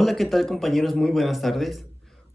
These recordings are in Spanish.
Hola, ¿qué tal compañeros? Muy buenas tardes.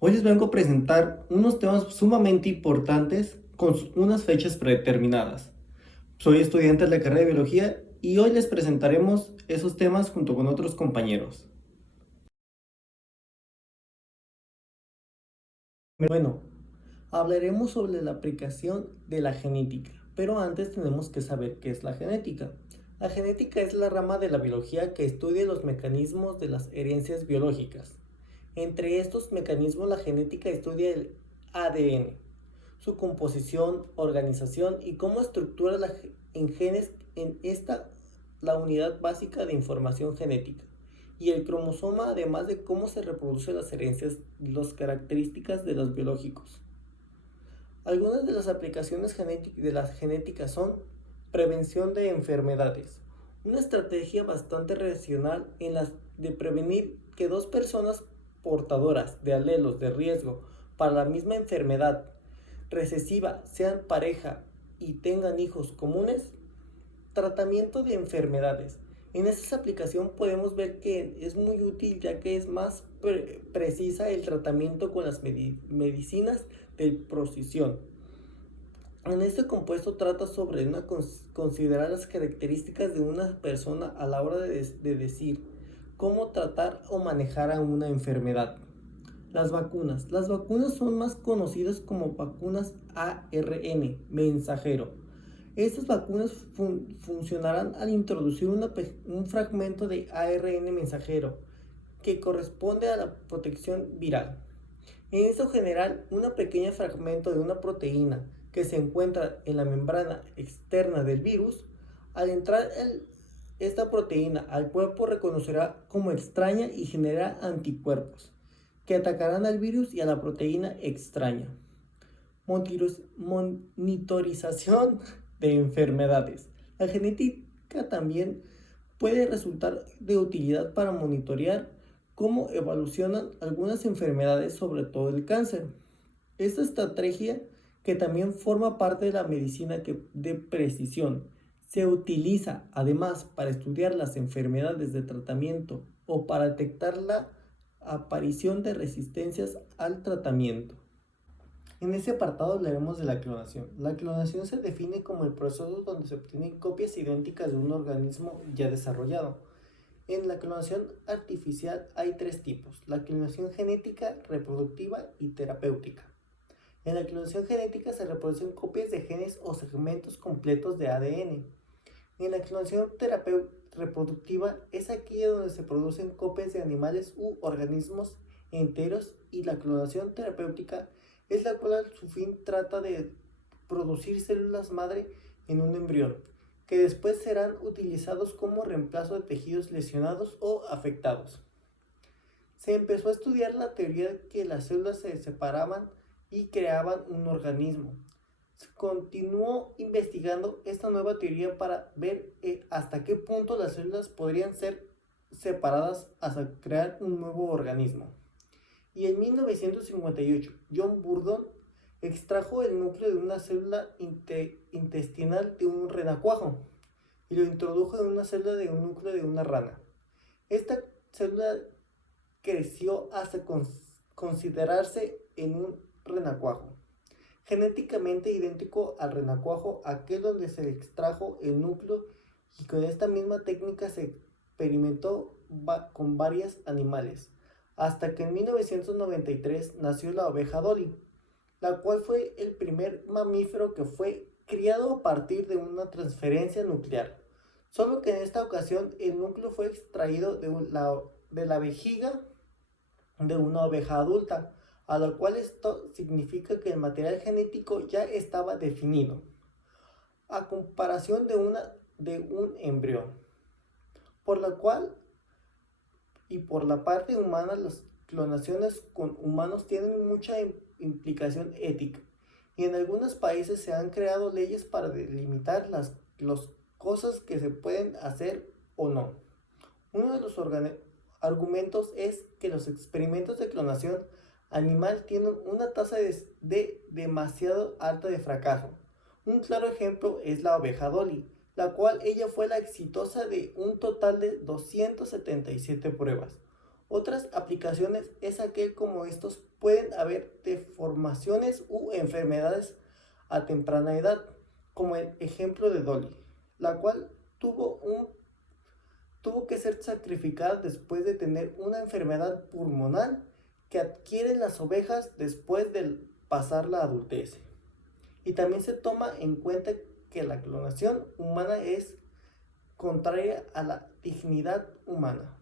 Hoy les vengo a presentar unos temas sumamente importantes con unas fechas predeterminadas. Soy estudiante de la carrera de biología y hoy les presentaremos esos temas junto con otros compañeros. Bueno, hablaremos sobre la aplicación de la genética, pero antes tenemos que saber qué es la genética. La genética es la rama de la biología que estudia los mecanismos de las herencias biológicas. Entre estos mecanismos, la genética estudia el ADN, su composición, organización y cómo estructura en genes en esta la unidad básica de información genética y el cromosoma, además de cómo se reproducen las herencias, las características de los biológicos. Algunas de las aplicaciones de la genética son prevención de enfermedades, una estrategia bastante racional en las de prevenir que dos personas portadoras de alelos de riesgo para la misma enfermedad recesiva sean pareja y tengan hijos comunes. Tratamiento de enfermedades. En esta aplicación podemos ver que es muy útil ya que es más precisa el tratamiento con las medicinas de precisión. En este compuesto trata sobre considerar las características de una persona a la hora de decir cómo tratar o manejar a una enfermedad. Las vacunas. Las vacunas son más conocidas como vacunas ARN, mensajero. Estas vacunas funcionarán al introducir un fragmento de ARN mensajero que corresponde a la protección viral. En esto general, un pequeño fragmento de una proteína que se encuentra en la membrana externa del virus, al entrar esta proteína al cuerpo reconocerá como extraña y generará anticuerpos que atacarán al virus y a la proteína extraña. Monitorización de enfermedades. La genética también puede resultar de utilidad para monitorear cómo evolucionan algunas enfermedades, sobre todo el cáncer. Esta estrategia, que también forma parte de la medicina de precisión, se utiliza además para estudiar las enfermedades de tratamiento o para detectar la aparición de resistencias al tratamiento. En este apartado hablaremos de la clonación. La clonación se define como el proceso donde se obtienen copias idénticas de un organismo ya desarrollado. En la clonación artificial hay tres tipos: la clonación genética, reproductiva y terapéutica. En la clonación genética se reproducen copias de genes o segmentos completos de ADN. En la clonación reproductiva es aquella donde se producen copias de animales u organismos enteros, y la clonación terapéutica es la cual a su fin trata de producir células madre en un embrión, que después serán utilizados como reemplazo de tejidos lesionados o afectados. Se empezó a estudiar la teoría de que las células se separaban y creaban un organismo. Se continuó investigando esta nueva teoría para ver hasta qué punto las células podrían ser separadas hasta crear un nuevo organismo. Y en 1958, John Burdon extrajo el núcleo de una célula intestinal de un renacuajo y lo introdujo en una célula de un núcleo de una rana. Esta célula creció hasta considerarse en un renacuajo, genéticamente idéntico al renacuajo aquel donde se extrajo el núcleo, y con esta misma técnica se experimentó con varios animales, hasta que en 1993 nació la oveja Dolly, la cual fue el primer mamífero que fue criado a partir de una transferencia nuclear, solo que en esta ocasión el núcleo fue extraído de la vejiga de una oveja adulta, a lo cual esto significa que el material genético ya estaba definido, a comparación de un embrión, por la cual y por la parte humana las clonaciones con humanos tienen mucha implicación ética, y en algunos países se han creado leyes para delimitar las cosas que se pueden hacer o no. Uno de los argumentos es que los experimentos de clonación animal tienen una tasa demasiado alta de fracaso. Un claro ejemplo es la oveja Dolly, la cual ella fue la exitosa de un total de 277 pruebas. Otras aplicaciones es aquel como estos pueden haber deformaciones u enfermedades a temprana edad, como el ejemplo de Dolly, la cual tuvo que ser sacrificada después de tener una enfermedad pulmonar que adquieren las ovejas después de pasar la adultez. Y también se toma en cuenta que la clonación humana es contraria a la dignidad humana.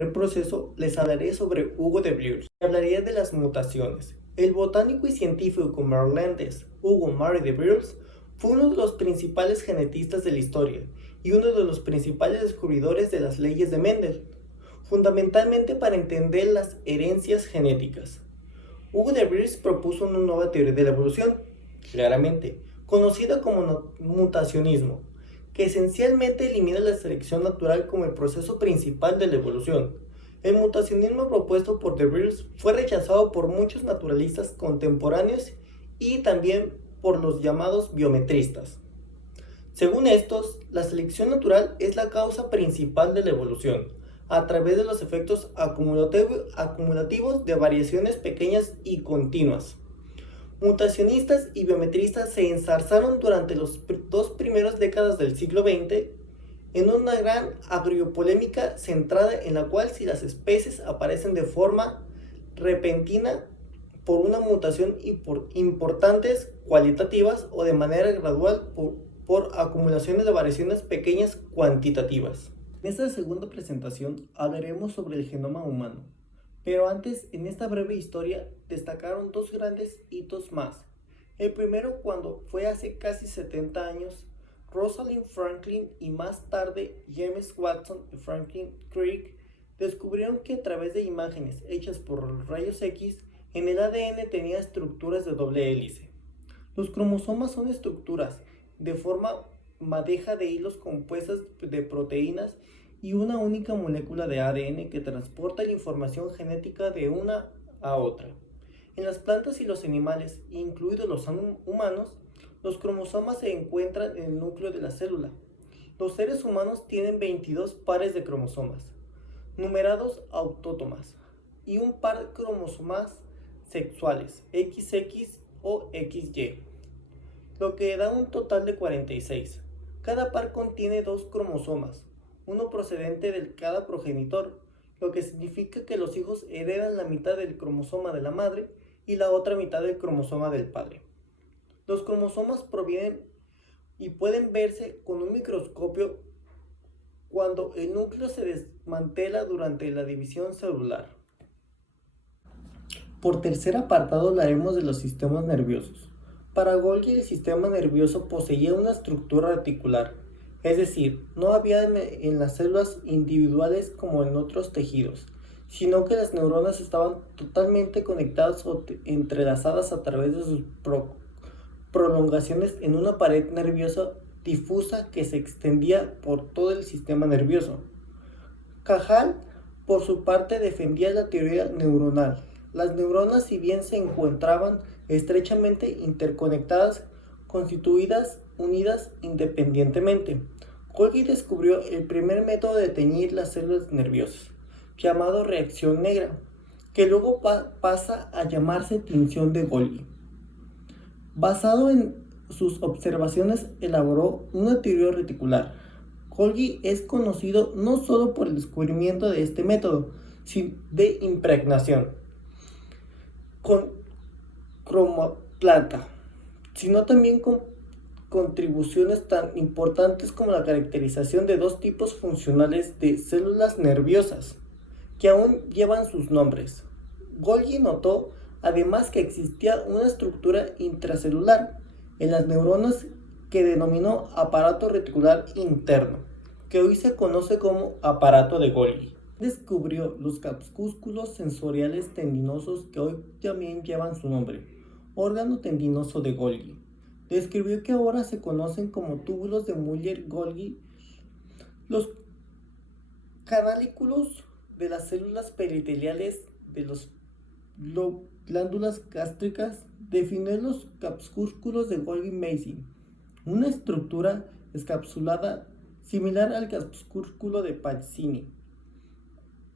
En el proceso les hablaré sobre Hugo de Vries. Hablaría de las mutaciones. El botánico y científico neerlandés Hugo Marie de Vries fue uno de los principales genetistas de la historia y uno de los principales descubridores de las leyes de Mendel, fundamentalmente para entender las herencias genéticas. Hugo de Vries propuso una nueva teoría de la evolución, claramente conocida como mutacionismo, que esencialmente elimina la selección natural como el proceso principal de la evolución. El mutacionismo propuesto por de Vries fue rechazado por muchos naturalistas contemporáneos y también por los llamados biometristas. Según estos, la selección natural es la causa principal de la evolución, a través de los efectos acumulativos de variaciones pequeñas y continuas. Mutacionistas y biometristas se ensarzaron durante las dos primeras décadas del siglo XX en una gran agropolémica centrada en la cual si las especies aparecen de forma repentina por una mutación importantes cualitativas o de manera gradual por acumulaciones de variaciones pequeñas cuantitativas. En esta segunda presentación hablaremos sobre el genoma humano, pero antes, en esta breve historia, destacaron dos grandes hitos más. El primero cuando fue hace casi 70 años, Rosalind Franklin y más tarde James Watson y Franklin Crick descubrieron que a través de imágenes hechas por rayos X, en el ADN tenía estructuras de doble hélice. Los cromosomas son estructuras de forma madeja de hilos compuestas de proteínas y una única molécula de ADN que transporta la información genética de una a otra. En las plantas y los animales, incluidos los humanos, los cromosomas se encuentran en el núcleo de la célula. Los seres humanos tienen 22 pares de cromosomas, numerados autótomas, y un par de cromosomas sexuales, XX o XY, lo que da un total de 46. Cada par contiene dos cromosomas, uno procedente de cada progenitor, lo que significa que los hijos heredan la mitad del cromosoma de la madre y la otra mitad del cromosoma del padre. Los cromosomas provienen y pueden verse con un microscopio cuando el núcleo se desmantela durante la división celular. Por tercer apartado hablaremos de los sistemas nerviosos. Para Golgi el sistema nervioso poseía una estructura reticular, es decir, no había en las células individuales como en otros tejidos, sino que las neuronas estaban totalmente conectadas o entrelazadas a través de sus prolongaciones en una pared nerviosa difusa que se extendía por todo el sistema nervioso. Cajal, por su parte, defendía la teoría neuronal. Las neuronas, si bien se encontraban estrechamente interconectadas, constituidas unidas independientemente. Golgi descubrió el primer método de teñir las células nerviosas, llamado reacción negra, que luego pasa a llamarse tinción de Golgi. Basado en sus observaciones, elaboró una teoría reticular. Golgi es conocido no solo por el descubrimiento de este método de impregnación con cromoplata, sino también con contribuciones tan importantes como la caracterización de dos tipos funcionales de células nerviosas, que aún llevan sus nombres. Golgi notó además que existía una estructura intracelular en las neuronas que denominó aparato reticular interno, que hoy se conoce como aparato de Golgi. Descubrió los corpúsculos sensoriales tendinosos que hoy también llevan su nombre, órgano tendinoso de Golgi. Describió que ahora se conocen como túbulos de Müller-Golgi, los canalículos de las células peritoneales de las glándulas gástricas. Definió los corpúsculos de Golgi-Mason, una estructura encapsulada similar al corpúsculo de Pacini,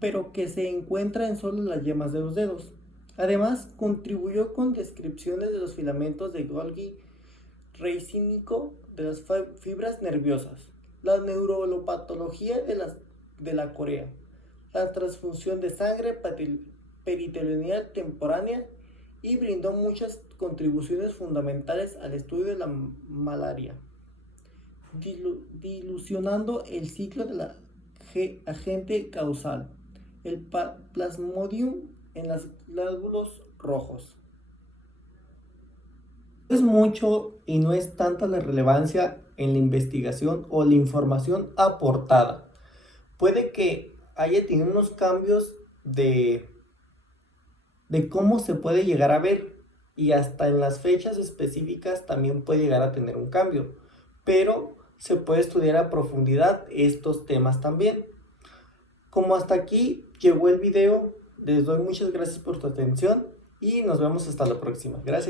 pero que se encuentra en solo las yemas de los dedos. Además, contribuyó con descripciones de los filamentos de Golgi racínico de las fibras nerviosas, la neuropatología de la corea, la transfusión de sangre peritoneal temporánea y brindó muchas contribuciones fundamentales al estudio de la malaria, dilucionando el ciclo de la agente causal, el plasmodium en los glóbulos rojos. Es mucho y no es tanta la relevancia en la investigación o la información aportada. Puede que haya tenido unos cambios de cómo se puede llegar a ver y hasta en las fechas específicas también puede llegar a tener un cambio, pero se puede estudiar a profundidad estos temas también. Como hasta aquí llegó el video, les doy muchas gracias por tu atención y nos vemos hasta la próxima. Gracias.